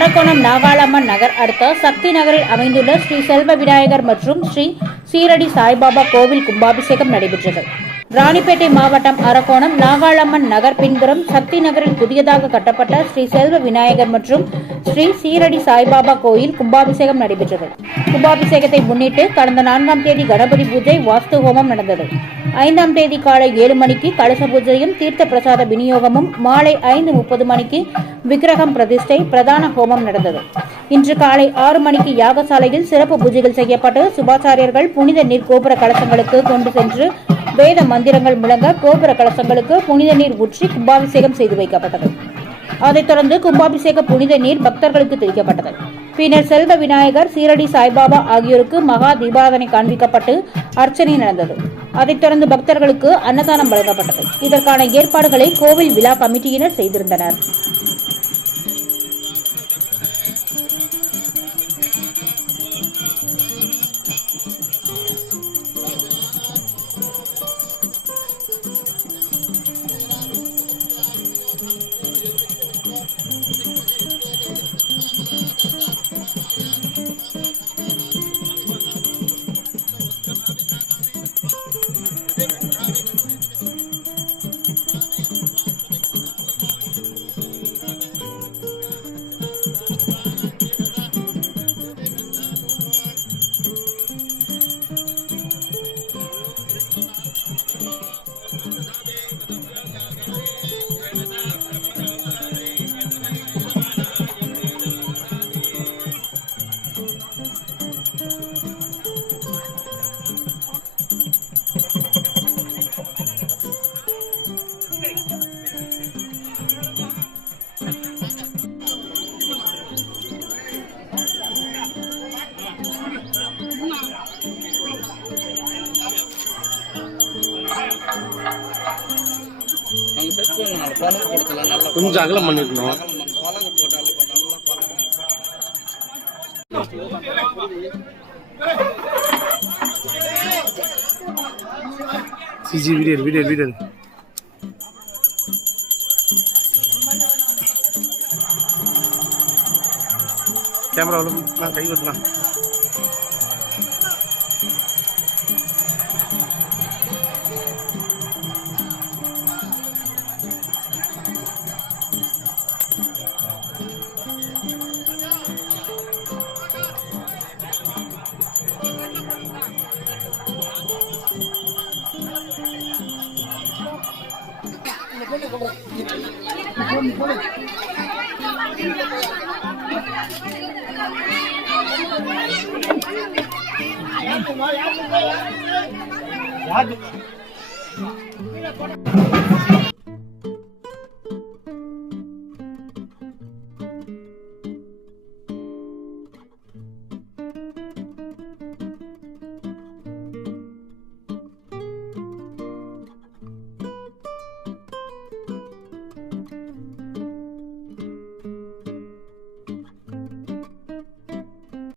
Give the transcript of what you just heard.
அரக்கோணம் நாகாலம்மன் நகர் அடுத்த சக்தி நகரில் அமைந்துள்ள ஸ்ரீ செல்வ விநாயகர் மற்றும் ஸ்ரீ சீரடி சாய்பாபா கோவில் கும்பாபிஷேகம் நடைபெற்றது. ராணிப்பேட்டை மாவட்டம் அரக்கோணம் நாகாலம்மன் நகர் பின்புறம் சக்தி நகரில் புதியதாக கட்டப்பட்ட ஸ்ரீ செல்வ விநாயகர் மற்றும் ஸ்ரீ சீரடி சாய்பாபா கோயில் கும்பாபிஷேகம் நடைபெற்றது. கும்பாபிஷேகத்தை முன்னிட்டு கடந்த 4ஆம் தேதி கணபதி பூஜை, வாஸ்து ஹோமம் நடந்தது. 5ஆம் தேதி காலை 7 மணிக்கு கலச பூஜையும் தீர்த்த பிரசாத விநியோகமும், மாலை 5:30 மணிக்கு விக்கிரகம் பிரதிஷ்டை, பிரதான ஹோமம் நடந்தது. இன்று காலை 6 மணிக்கு யாகசாலையில் சிறப்பு பூஜைகள் செய்யப்பட்டு சுபாச்சாரியர்கள் புனித நீர் கோபுர கலசங்களுக்கு கொண்டு சென்று வேத மந்திரங்கள் முழங்க கோபுர கலசங்களுக்கு புனித நீர் ஊற்றி கும்பாபிஷேகம் செய்து வைக்கப்பட்டது. அதைத் தொடர்ந்து கும்பாபிஷேக புனித நீர் பக்தர்களுக்கு தெளிக்கப்பட்டது. பின்னர் செல்வ விநாயகர், சீரடி சாய்பாபா ஆகியோருக்கு மகா தீபாராதனை காண்பிக்கப்பட்டு அர்ச்சனை நடந்தது. அதைத் தொடர்ந்து பக்தர்களுக்கு அன்னதானம் வழங்கப்பட்டது. இதற்கான ஏற்பாடுகளை கோவில் விழா கமிட்டியினர் செய்திருந்தனர். கொஞ்சம் அகலம் பண்ணிருக்கணும். வீடியோ கேமரா நான் கை வைக்கலாம். யாரு